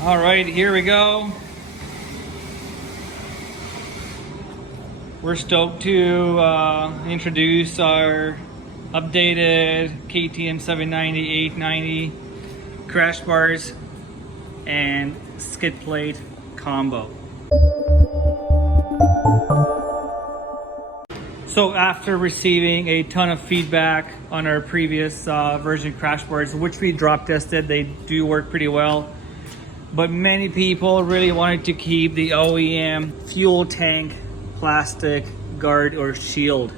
All right, here we go. We're stoked to introduce our updated KTM 790, 890 crash bars and skid plate combo. So after receiving a ton of feedback on our previous version crash bars, which we drop tested, they do work pretty well. But many people really wanted to keep the OEM fuel tank plastic guard or shield.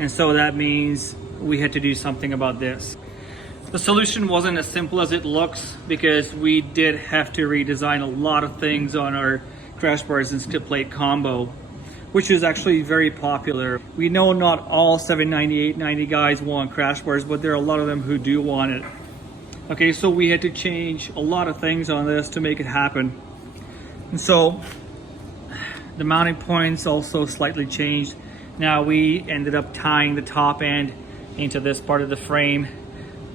And so that means we had to do something about this. The solution wasn't as simple as it looks because we did have to redesign a lot of things on our crash bars and skid plate combo, which is actually very popular. We know not all 790, 890 guys want crash bars, but there are a lot of them who do want it. Okay, so we had to change a lot of things on this to make it happen. And so the mounting points also slightly changed. Now we ended up tying the top end into this part of the frame.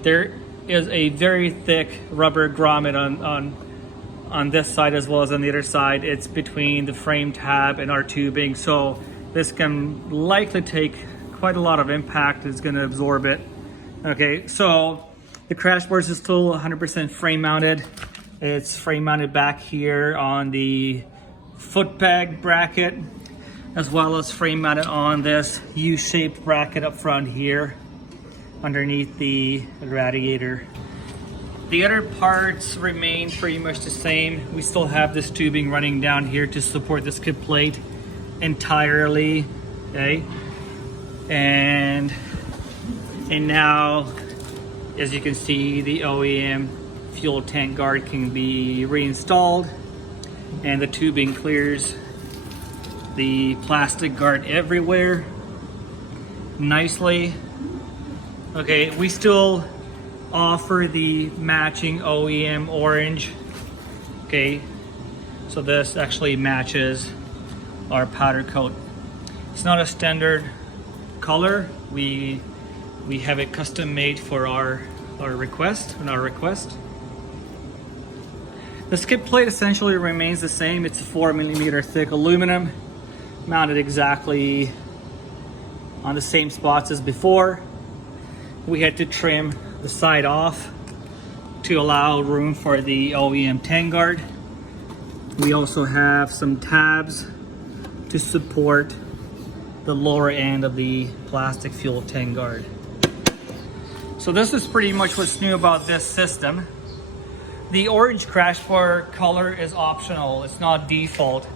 There is a very thick rubber grommet on this side as well as on the other side. It's between the frame tab and our tubing, so this can likely take quite a lot of impact. It's going to absorb it. Okay, so the crash bars is still 100% frame mounted. It's frame mounted back here on the foot peg bracket, as well as frame mounted on this U-shaped bracket up front here underneath the radiator. The other parts remain pretty much the same. We still have this tubing running down here to support the skid plate entirely, okay? And now, as you can see, the OEM fuel tank guard can be reinstalled, and the tubing clears the plastic guard everywhere nicely. Okay, we still offer the matching OEM orange. Okay, so this actually matches our powder coat. It's not a standard color. We have it custom made for our request. The skid plate essentially remains the same. It's a 4mm thick aluminum, mounted exactly on the same spots as before. We had to trim the side off to allow room for the OEM tank guard. We also have some tabs to support the lower end of the plastic fuel tank guard. So this is pretty much what's new about this system. The orange crash bar color is optional, it's not default.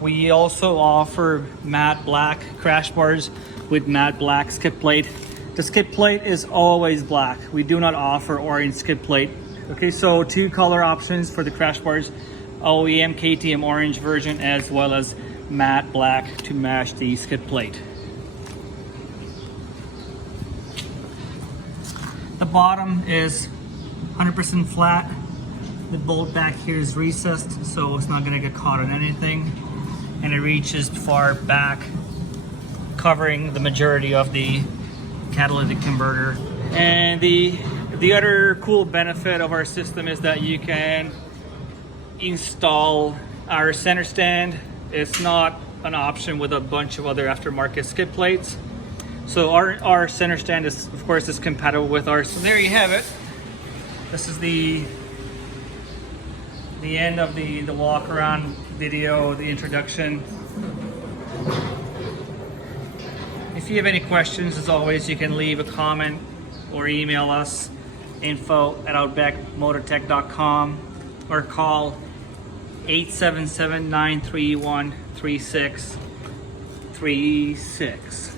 We also offer matte black crash bars with matte black skid plate. The skid plate is always black. We do not offer orange skid plate. Okay, so two color options for the crash bars: OEM KTM orange version as well as matte black to match the skid plate. The bottom is 100% flat. The bolt back here is recessed, so it's not gonna get caught on anything. And it reaches far back, covering the majority of the catalytic converter. And the other cool benefit of our system is that you can install our center stand. It's not an option with a bunch of other aftermarket skid plates. So our center stand is, of course, is compatible with ours. So there you have it. This is the end of the walk around video, the introduction. If you have any questions, as always, you can leave a comment or email us, info@outbackmotortek.com, or call 877-931-3636.